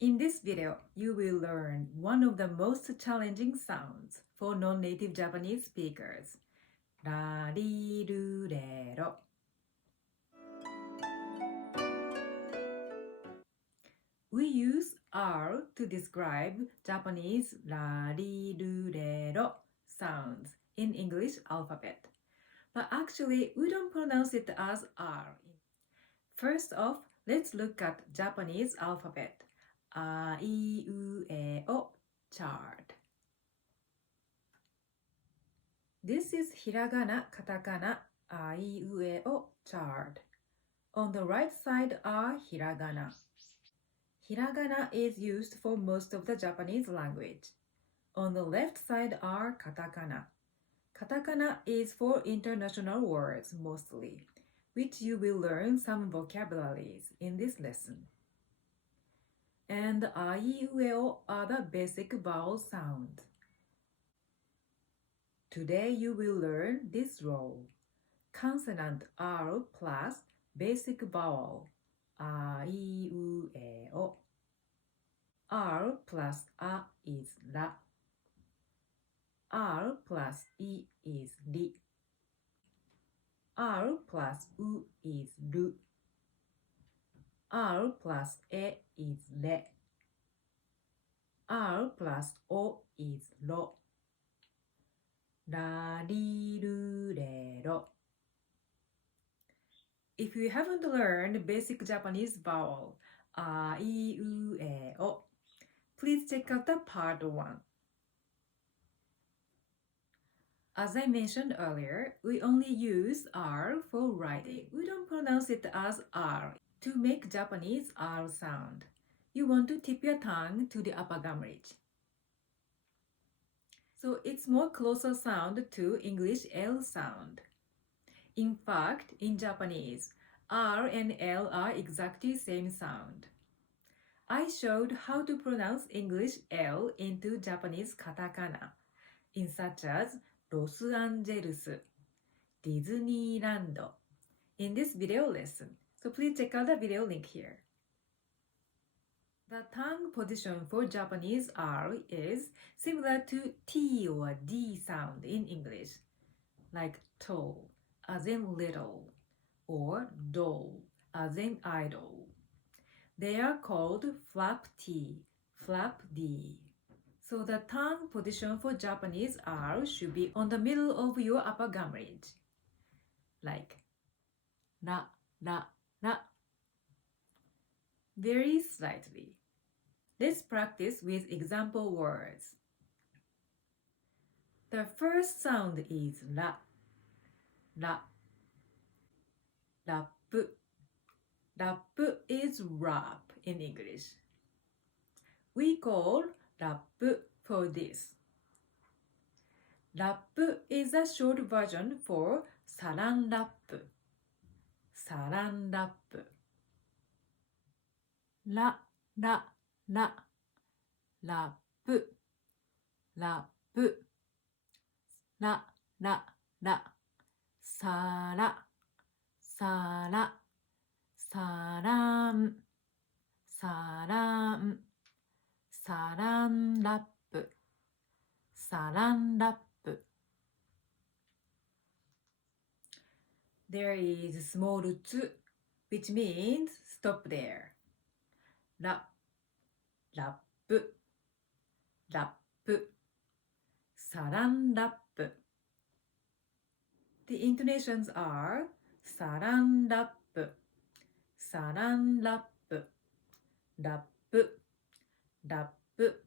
In this video, you will learn one of the most challenging sounds for non-native Japanese speakers, 라리루레로. We use R to describe Japanese 라리루레로 sounds in English alphabet. But actually, we don't pronounce it as R. First off, let's look at Japanese alphabet. A, I, U, E, O chart. This is hiragana, katakana, a, I, U, E, O chart. On the right side are hiragana. Hiragana is used for most of the Japanese language. On the left side are katakana. Katakana is for international words mostly, which you will learn some vocabularies in this lesson. And A, I, U, E, O are the basic vowel sounds. Today you will learn this row. Consonant R plus basic vowel A, I, U, E, O. R plus A is La. R plus I is Ri. R plus U is Ru. R plus E is Re. R plus O is Ro. La, ri, ru, re, ro. If you haven't learned basic Japanese vowel A, I, U, E, O, please check out the part 1. As I mentioned earlier, we only use R for writing. We don't pronounce it as R. To make Japanese R sound, you want to tip your tongue to the upper gum ridge. So it's more closer sound to English L sound. In fact, in Japanese, R and L are exactly same sound. I showed how to pronounce English L into Japanese katakana in such as Los Angeles, Disneyland in this video lesson. So please check out the video link here. The tongue position for Japanese R is similar to T or D sound in English, like tall, as in little, or doll, as in idol. They are called flap T, flap D. So the tongue position for Japanese R should be on the middle of your upper gum ridge, like ra, ra, ra. Very slightly. Let's practice with example words. The first sound is ra, ra. Rap. Rap is rap in English. We call rap for this. Rap is a short version for saran wrap. Saran wrap. La, la, la. Rap. Rap. La, la, la. Sara. Sara. 사람, 사람, 사람 라프, 사람 라프. There is small tsu, which means stop there. 라, 라프, 라프, 사람 라프. The intonations are 사람 라프. 사랑 라프, 라프, 라프,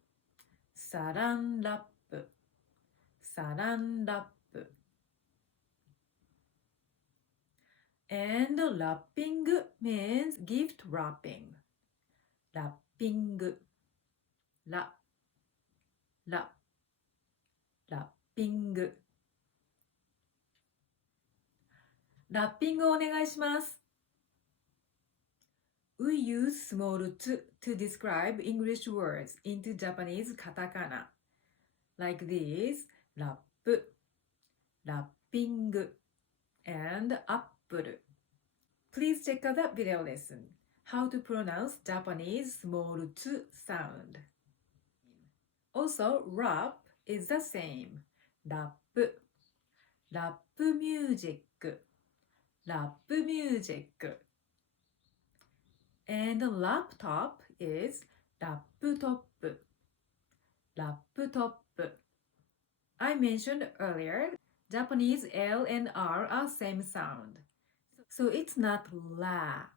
사랑 라프, 사랑 라프. And wrapping means gift wrapping. wrapping, 라, 라, wrapping. ラッピングをお願いします。We use small t to describe English words into Japanese katakana, like this, ラップ、ラッピング, and apple. Please check out that video lesson, how to pronounce Japanese small t sound. Also, rap is the same. ラップ、ラップミュージック、ラップミュージック。And laptop is ラップトップ、ラップトップ。I mentioned earlier, Japanese L and R are same sound. So it's not la.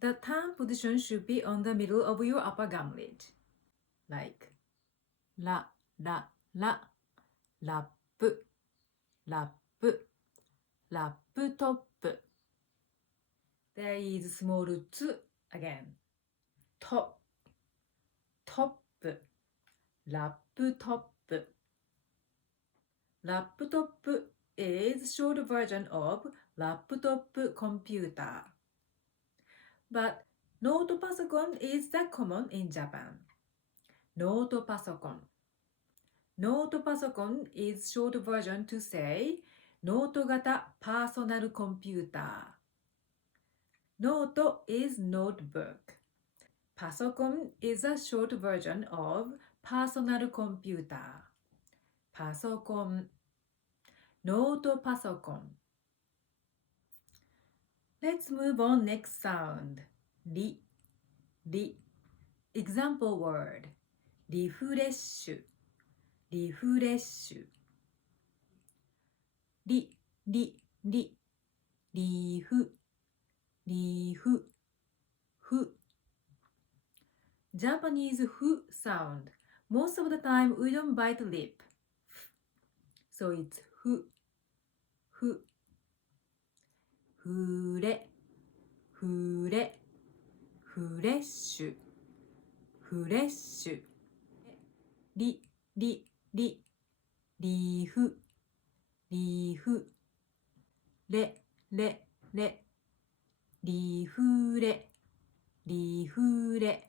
The tongue position should be on the middle of your upper gumlet. Like ラ、ラ、ラ、ラップ、ラップ、ラップトップ。There is small t again. ト、トップ、ラップトップ。ラップトップ is short version of laptop computer. But ノートパソコン is the common in Japan. ノートパソコン。ノートパソコン is short version to say ノート型パーソナルコンピューター。ノート is notebook. パソコン is a short version of personal computer. パソコン。ノートパソコン。Let's move on next sound. リ、リ。Example word. リフレッシュ。リフレッシュ。リ、リ、リ。リフ、リフ、フ。Japanese fu sound. Most of the time we don't bite lip. So it's fu, fu. ふれ、ふれ、フレッシュ、フレッシュ。リ、リ、リ、リーフ、リーフ。レ、レ、レ、リフレ、リフレ。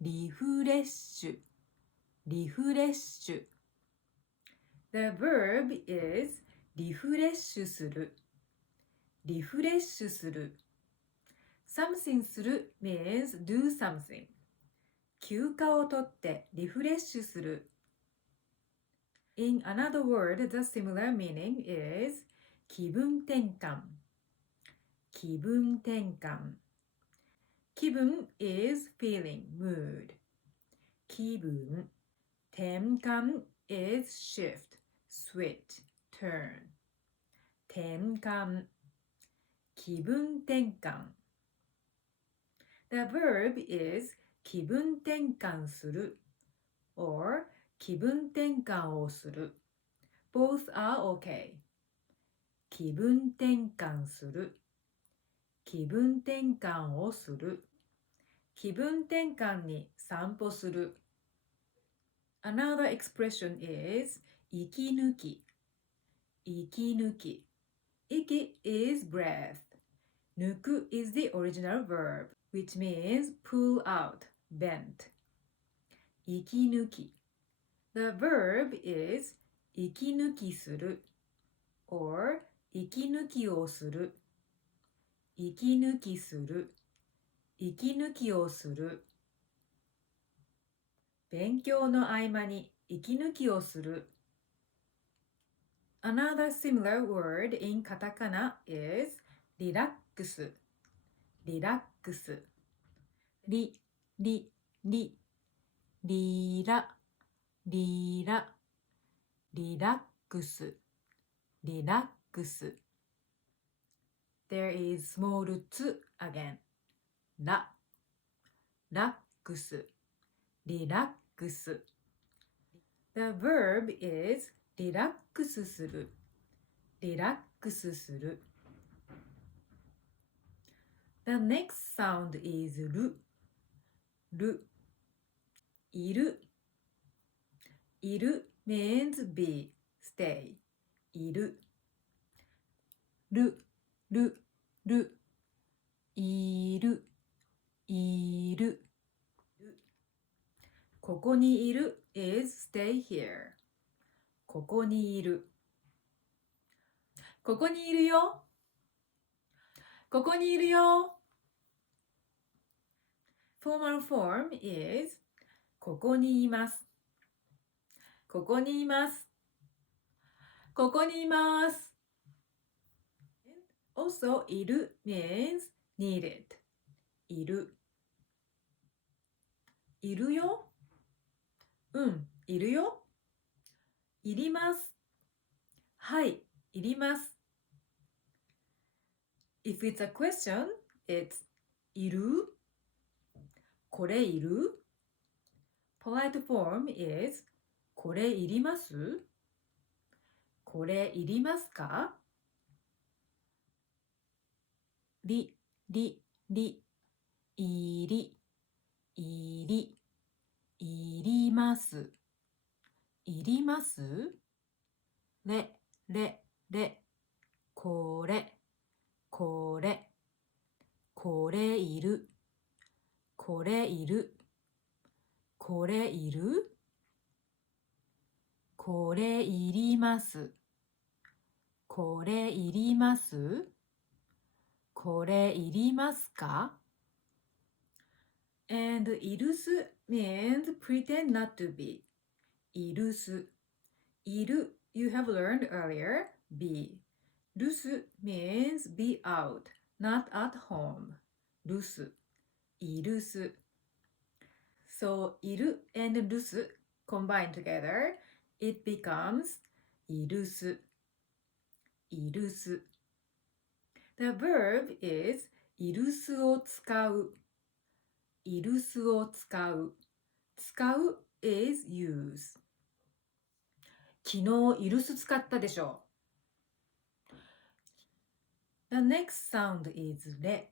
リフレッシュ、リフレッシュ。The verb is リフレッシュする、リフレッシュする。something する means do something. 休暇を取ってリフレッシュする。In another word, the similar meaning is 気分転換、気分転換。気分 is feeling, mood. 気分。転換 is shift, switch, turn. 転換。気分転換。The verb is 気分転換する or 気分転換をする。Both are okay. 気分転換する。気分転換をする。気分転換に散歩する。Another expression is 息抜き。息抜き。息 is breath. 抜く is the original verb, which means pull out, bend. 息抜き。The verb is 息抜きする or 息抜きをする。息抜きする。息抜きをする。勉強の合間に息抜きをする。Another similar word in カタカナ is リラックス。リラックス。リ、リ、リ、リラ、リラ、リラックス。リラックス。There is small t again. ラ、ラックス。リラックス。The verb is リラックスする。リラックスする。The next sound is る。る。いる。いる means be, stay. いる。る、る、る。いる。いる。ここにいる is stay here. ここにいる。ここにいるよ。ここにいるよ。Formal form is ここにいます。ここにいます。ここにいます。Also, いる means needed. いる。いるよ。うん、いるよ。いります。はい、いります。If it's a question, it's いる？これいる？ Polite form is これいります？これいりますか？り、り、り、いり、いり、いります。いります？れ、れ、れ、これ、これ、これいる、これいる、これいる、これいります。これいります？これいりますか？ And いるす means pretend not to be. いるす。いる you have learned earlier, be. 留守 means be out, not at home. 留守。いるす。So いる and 留守 combined together, it becomes いるす。いるす。The verb is いるすを使う。いるすを使う。使う is use. 昨日いるす使ったでしょ。The next sound is れ。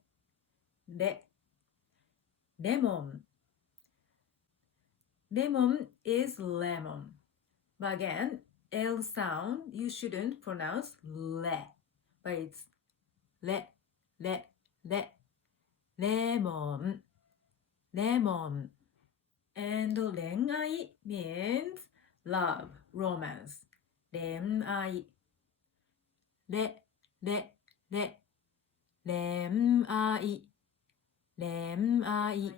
れ。lemon. Lemon is lemon. But again, L sound, you shouldn't pronounce le. But it's le, le, le. Lemon. Lemon. And 恋愛 means love, romance. 恋愛。れ、れ、れ。恋愛。恋愛。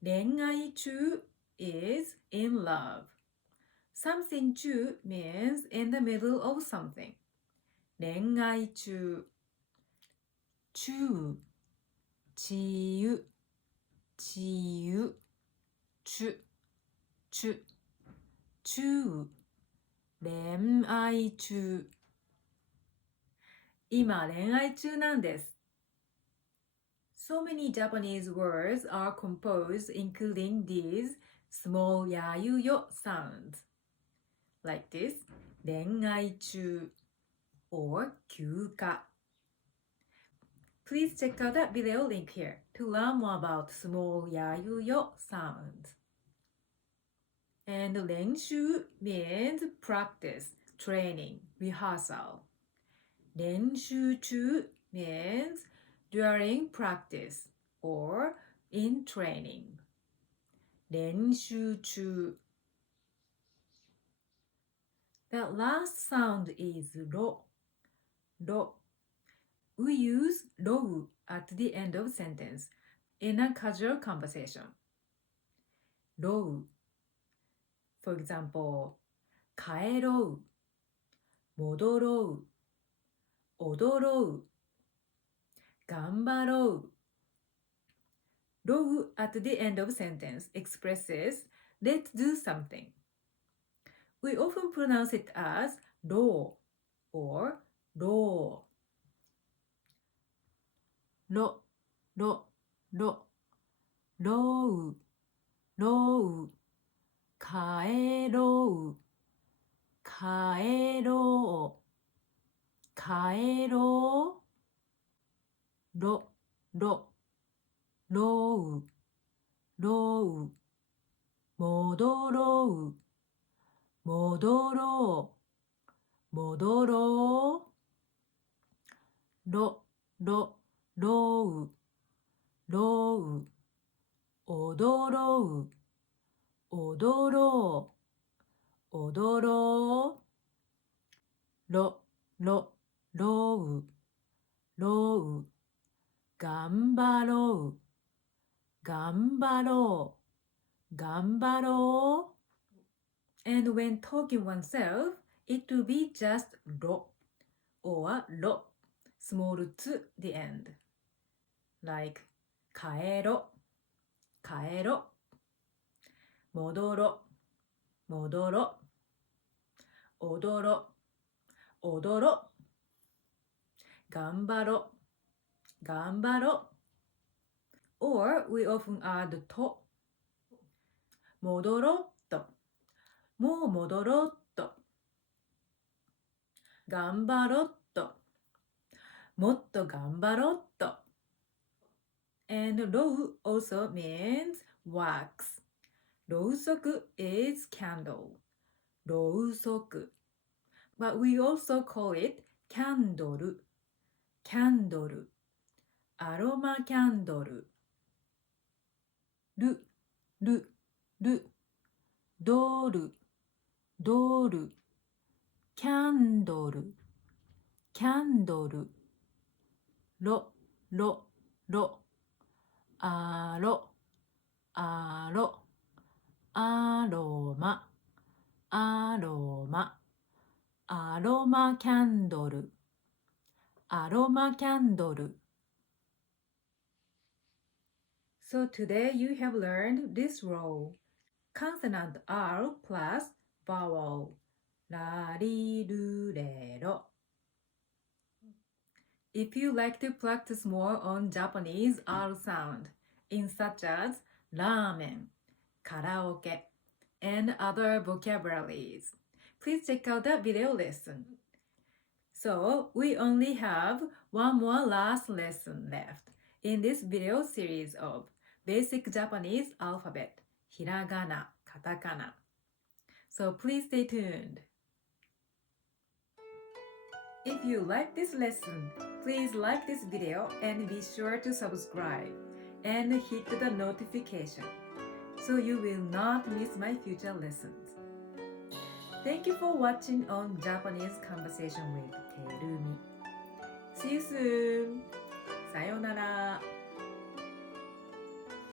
恋愛中 is in love. Something 中 means in the middle of something. 恋愛中。中。ちゆ。ちゆ。ちゅ。ちゅ。中。恋愛中。今恋愛中なんです。So many Japanese words are composed including these small やゆよ sounds. Like this, 恋愛中 or 休暇. Please check out that video link here to learn more about small やゆよ sounds. And 練習 means practice, training, rehearsal. 練習中 means during practice or in training. 練習中 The last sound is ろ。ろ We use ろう at the end of sentence in a casual conversation. ろう For example, 帰ろう戻ろう踊ろう頑張ろうろう at the end of sentence expresses let's do something. We often pronounce it as ろう or ろうろろろろうろう帰ろう帰ろう帰ろうろろろうろう戻ろう戻ろう戻ろうろろろうろう踊ろう踊ろう踊ろうろろろうろう頑張ろう頑張ろう。頑張ろう。And when talking oneself, it will be just ろ or ろ small to the end. Like 帰ろ、帰ろ、戻ろ、戻ろ、踊ろ、踊ろ、頑張ろ、頑張ろ。Or we often add と、戻ろっと、もう戻ろっと、頑張ろっと、もっと頑張ろっと。And ろう also means wax. ろうそく is candle. ろうそく。But we also call it candle. Candle. アロマキャンドル。る、る、る。ドル、ドル。キャンドル、キャンドル。ろ、ろ、ろ。あろ、あろ。アロマ、アロマ。アロマキャンドル、アロマキャンドル。So today you have learned this row. Consonant R plus vowel. ラリルレロ. If you like to practice more on Japanese R sound, in such as ramen, karaoke, and other vocabularies, please check out the video lesson. So we only have one more last lesson left in this video series of Basic Japanese Alphabet, Hiragana, Katakana. So please stay tuned. If you like this lesson, please like this video and be sure to subscribe and hit the notification so you will not miss my future lessons. Thank you for watching on Japanese Conversation with Terumi. See you soon. さようなら。